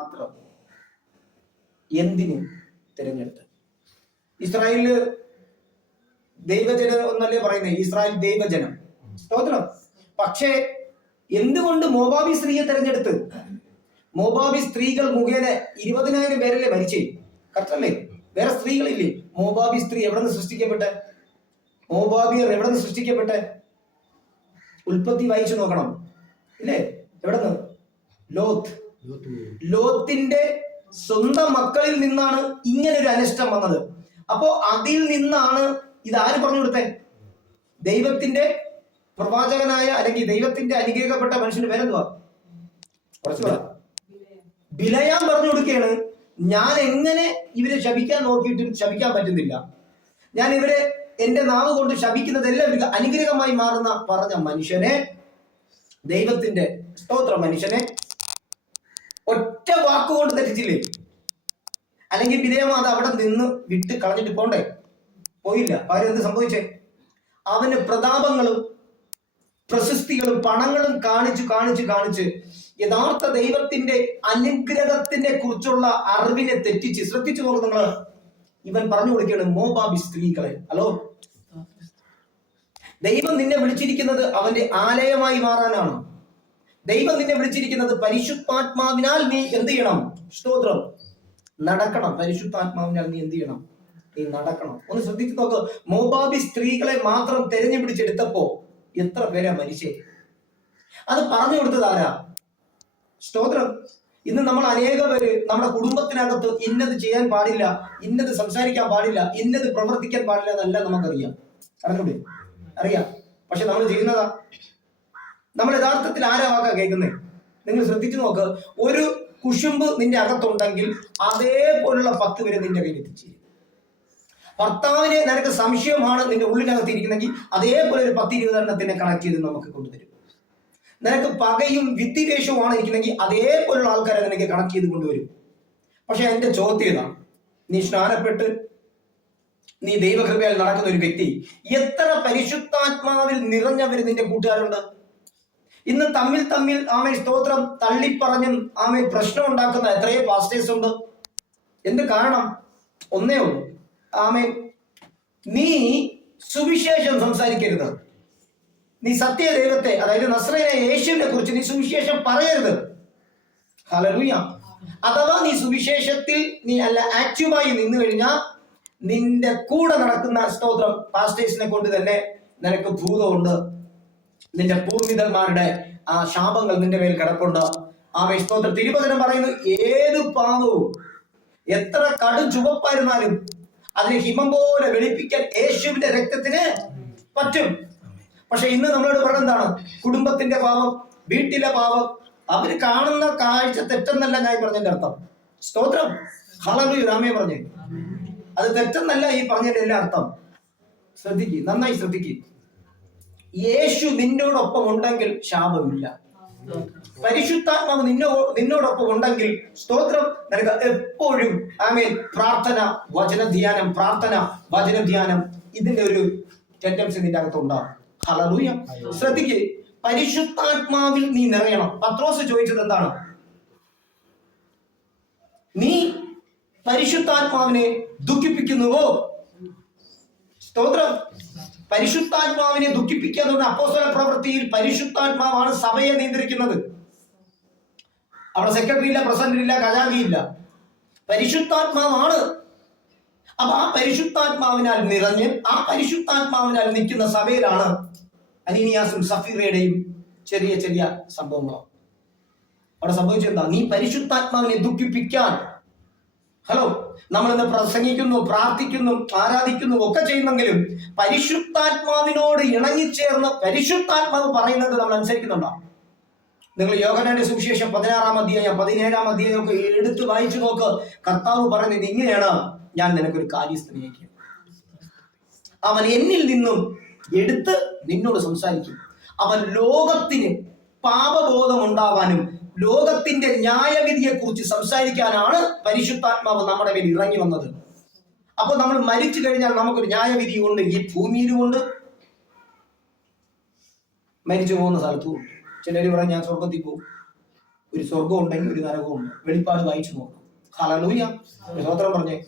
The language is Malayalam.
മാത്രം എന്തിന് തിരഞ്ഞെടുത്ത്? ഇസ്രായേലില് ദൈവജനം എന്നല്ലേ പറയുന്നത്, ഇസ്രായേൽ ദൈവജനം, സ്തോത്രം. പക്ഷേ എന്തുകൊണ്ട് മോവാബി സ്ത്രീയെ തിരഞ്ഞെടുത്ത്? മോവാബി സ്ത്രീകൾ മുഖേന 20,000 പേരല്ലേ മരിച്ചേ? കറക്റ്റല്ലേ? വേറെ സ്ത്രീകളില്ലേ? മോവാബി സ്ത്രീ എവിടെ നിന്ന് സൃഷ്ടിക്കപ്പെട്ടെ? മോവാബിയർ എവിടെ നിന്ന് സൃഷ്ടിക്കപ്പെട്ടെ? ഉൽപ്പത്തി വായിച്ചു നോക്കണം, ഇല്ലേ? എവിടെ നിന്ന്? ലോത്തിന്റെ സ്വന്തം മക്കളിൽ നിന്നാണ് ഇങ്ങനെ ഒരു അനിഷ്ടം വന്നത്. അപ്പോ അതിൽ നിന്നാണ് ഇത് ആര് പറഞ്ഞു കൊടുത്തേ? ദൈവത്തിന്റെ പ്രവാചകനായ അല്ലെങ്കിൽ ദൈവത്തിന്റെ അനുഗ്രഹിക്കപ്പെട്ട മനുഷ്യന്റെ പേരെന്തുവാ? കുറച്ച് ബിലയാം പറഞ്ഞു കൊടുക്കുകയാണ്, ഞാൻ എങ്ങനെ ഇവരെ ശപിക്കാൻ നോക്കിയിട്ടും ശപിക്കാൻ പറ്റുന്നില്ല. ഞാൻ ഇവരെ എന്റെ നാവ് കൊണ്ട് ശപിക്കുന്നതെല്ലാം ഇവർക്ക് അനുഗ്രഹമായി മാറുന്ന പറഞ്ഞ മനുഷ്യനെ, ദൈവത്തിന്റെ സ്തോത്ര മനുഷ്യനെ ഒറ്റ വാക്കുകൊണ്ട് തെറ്റിച്ചില്ലേ? അല്ലെങ്കിൽ ബിലയാം അത് അവിടെ നിന്ന് വിട്ട് കളഞ്ഞിട്ട് പോണ്ടേ? പോയില്ല. പകരം എന്ത് സംഭവിച്ചേ? അവന് പ്രതാപങ്ങളും പ്രശസ്തികളും പണങ്ങളും കാണിച്ച് യഥാർത്ഥ ദൈവത്തിന്റെ അനുഗ്രഹത്തിനെ കുറിച്ചുള്ള അറിവിനെ തെറ്റിച്ച്, ശ്രദ്ധിച്ചു നോക്ക് നിങ്ങൾ, ഇവൻ പറഞ്ഞു കൊടുക്കുകയാണ് മോവാബി സ്ത്രീകളെ. ഹലോ, ദൈവം നിന്നെ വിളിച്ചിരിക്കുന്നത് അവന്റെ ആലയമായി മാറാനാണ്. ദൈവം നിന്നെ വിളിച്ചിരിക്കുന്നത് പരിശുദ്ധാത്മാവിനാൽ നീ എന്ത് ചെയ്യണം? സ്തോത്രം, നടക്കണം. പരിശുദ്ധാത്മാവിനാൽ നീ എന്ത് ചെയ്യണം? നീ നടക്കണം. ഒന്ന് ശ്രദ്ധിച്ചു നോക്ക്, മോവാബി സ്ത്രീകളെ മാത്രം തെരഞ്ഞു പിടിച്ചെടുത്തപ്പോ എത്ര പേരാ മരിച്ചേ? അത് പറഞ്ഞു കൊടുത്തത് ആരാ? സ്തോത്രം. ഇന്ന് നമ്മൾ അനേക പേര് നമ്മുടെ കുടുംബത്തിനകത്ത് ഇന്നത് ചെയ്യാൻ പാടില്ല, ഇന്നത് സംസാരിക്കാൻ പാടില്ല, ഇന്നത് പ്രവർത്തിക്കാൻ പാടില്ല എന്നല്ല നമുക്കറിയാം. അറിഞ്ഞൂടെ? അറിയാം. പക്ഷെ നമ്മൾ ചെയ്യുന്നതാ? നമ്മൾ യഥാർത്ഥത്തിൽ ആരാ വാക്കാ കേൾക്കുന്നേ? നിങ്ങൾ ശ്രദ്ധിച്ചു നോക്ക്, ഒരു കുശുമ്പ് നിന്റെ അകത്തുണ്ടെങ്കിൽ അതേപോലുള്ള 10 പേരെ നിന്റെ കയ്യിൽ എത്തിച്ചേരും. ഭർത്താവിനെ നിനക്ക് സംശയമാണ് നിന്റെ ഉള്ളിനകത്ത് ഇരിക്കുന്നെങ്കിൽ അതേപോലെ ഒരു 10-20 എണ്ണത്തിനെ കണക്ട് ചെയ്ത് നമുക്ക് കൊണ്ടുവരും. നിനക്ക് പകയും വിദ്വേഷവുമാണ് ഇരിക്കുന്നെങ്കിൽ അതേപോലുള്ള ആൾക്കാരെ നിനക്ക് കണക്ട് ചെയ്ത് കൊണ്ടുവരും. പക്ഷെ എന്റെ ചോദ്യം ഇതാണ്, നീ സ്നാനപ്പെട്ട് നീ ദൈവകൃപയാൽ നടക്കുന്ന ഒരു വ്യക്തി, എത്ര പരിശുദ്ധാത്മാവിൽ നിറഞ്ഞവർ നിന്റെ കൂട്ടുകാരുണ്ട്? ഇന്ന് തമ്മിൽ ആമേ സ്തോത്രം തള്ളിപ്പറഞ്ഞും ആമേ പ്രശ്നം ഉണ്ടാക്കുന്ന എത്രയോ പാസ്റ്റേഴ്സ് ഉണ്ട്. എന്ത് കാരണം? ഒന്നേ ഉള്ളൂ, ആമേ, നീ സുവിശേഷം സംസാരിക്കരുത്. നീ സത്യദൈവത്തെ, അതായത് നസ്രയനായ യേശുവിനെ കുറിച്ച് നീ സുവിശേഷം പറയരുത്. ഹല്ലേലൂയ. അഥവാ നീ സുവിശേഷത്തിൽ നീ അല്ല ആക്റ്റീവായി നിന്നു കഴിഞ്ഞാൽ നിന്റെ കൂടെ നടക്കുന്ന സ്തോത്രം പാസ്റ്റേഴ്സിനെ കൊണ്ട് തന്നെ നിനക്ക് ഭൂതമുണ്ട്. നിന്റെ പൂർവികന്മാരുടെ ആ ശാപങ്ങൾ നിന്റെ മേൽ കിടപ്പുണ്ട്. ആമേ സ്തോത്രം. തിരുവചനം പറയുന്നു, ഏത് പാവവും എത്ര കടും ചുവപ്പായിരുന്നാലും അതിനെ ഹിമം പോലെ വെളുപ്പിക്കാൻ യേശുവിന്റെ രക്തത്തിന് പറ്റും. പക്ഷെ ഇന്ന് നമ്മളോട് പറഞ്ഞ എന്താണ്? കുടുംബത്തിന്റെ പാവം, വീട്ടിലെ പാവം. അവര് കാണുന്ന കാഴ്ച തെറ്റെന്നല്ല ഞാൻ പറഞ്ഞതിന്റെ അർത്ഥം. സ്തോത്രം. ഹല്ലേലൂയ. രാമേ പറഞ്ഞേ, അത് തെറ്റെന്നല്ല ഈ പറഞ്ഞതിന്റെ എല്ലാ അർത്ഥം. ശ്രദ്ധിക്കുക, നന്നായി ശ്രദ്ധിക്കുക. യേശു നിന്നോടൊപ്പം ഉണ്ടെങ്കിൽ ശാപമില്ല. പരിശുദ്ധാത്മാവ് നിന്നോടൊപ്പം ഉണ്ടെങ്കിൽ സ്തോത്രം, നിനക്ക് എപ്പോഴും ആമേൻ പ്രാർത്ഥന വചനധ്യാനം, പ്രാർത്ഥന വചനധ്യാനം, ഇതിന്റെ ഒരു ടെൻഡൻസി നിന്റെ അകത്തുണ്ടാവും. ഹല്ലേലൂയ. ശ്രദ്ധിക്ക്, പരിശുദ്ധാത്മാവിൽ നീ നിറയണം. പത്രോസ് ചോദിച്ചത് എന്താണ്? നീ പരിശുദ്ധാത്മാവിനെ ദുഃഖിപ്പിക്കുന്നുവോ? സ്തോത്രം. പരിശുദ്ധാത്മാവിനെ ദുഃഖിപ്പിക്കുക എന്ന് പറഞ്ഞ അപ്പോസ്തല പ്രവൃത്തിയിൽ പരിശുദ്ധാത്മാവാണ് സഭയെ നിയന്ത്രിക്കുന്നത്. അവിടെ സെക്രട്ടറി ഇല്ല, പ്രസിഡന്റ് ഇല്ല, ഖജാൻജി ഇല്ല, പരിശുദ്ധാത്മാവാണ്. അപ്പൊ ആ പരിശുദ്ധാത്മാവിനാൽ നിറഞ്ഞ് ആ പരിശുദ്ധാത്മാവിനാൽ നിൽക്കുന്ന സഭയിലാണ് അനീനിയാസും സഫീറയുടെയും ചെറിയ ചെറിയ സംഭവങ്ങളും. അവിടെ സംഭവിച്ചെന്താ? നീ പരിശുദ്ധാത്മാവിനെ ദുഃഖിപ്പിക്കാൻ, ഹലോ, നമ്മൾ ഇന്ന് പ്രസംഗിക്കുന്നു, പ്രാർത്ഥിക്കുന്നു, ആരാധിക്കുന്നു ഒക്കെ ചെയ്യുന്നെങ്കിലും പരിശുദ്ധാത്മാവിനോട് ഇണങ്ങിച്ചേർന്ന് പരിശുദ്ധാത്മാവ് പറയുന്നത് നമ്മൾ അനുസരിക്കുന്നുണ്ടോ? നിങ്ങൾ യോഹന്നാന്റെ സുവിശേഷം 16-ാം അധ്യായം 17-ാം അധ്യായം ഒക്കെ എടുത്ത് വായിച്ചു നോക്ക്. കർത്താവ് പറയുന്നത് ഇങ്ങനെയാണ്, ഞാൻ നിനക്കൊരു കാര്യസ്ഥനെ അയക്കും, അവൻ എന്നിൽ നിന്നും എടുത്ത് നിന്നോട് സംസാരിക്കും. അവൻ ലോകത്തിന് പാപബോധം ഉണ്ടാവാനും ലോകത്തിന്റെ ന്യായവിധിയെ കുറിച്ച് സംസാരിക്കാനാണ് പരിശുദ്ധാത്മാവ് നമ്മുടെ മേൽ ഇറങ്ങി വന്നത്. അപ്പോൾ നമ്മൾ മരിച്ചു കഴിഞ്ഞാൽ നമുക്കൊരു ന്യായവിധി ഉണ്ട്, ഈ ഭൂമിയിലുമുണ്ട്, മരിച്ചു പോകുന്ന സ്ഥലത്തും ഉണ്ട്. ചിലർ പറയും ഞാൻ സ്വർഗത്തിൽ പോകും. ഒരു സ്വർഗം ഉണ്ടെങ്കിൽ ഒരു നരകവും ഉണ്ട്. വെളിപ്പാട് വായിച്ചു നോക്കാം. ഹല്ലേലൂയ. സ്തോത്രം പറഞ്ഞേ.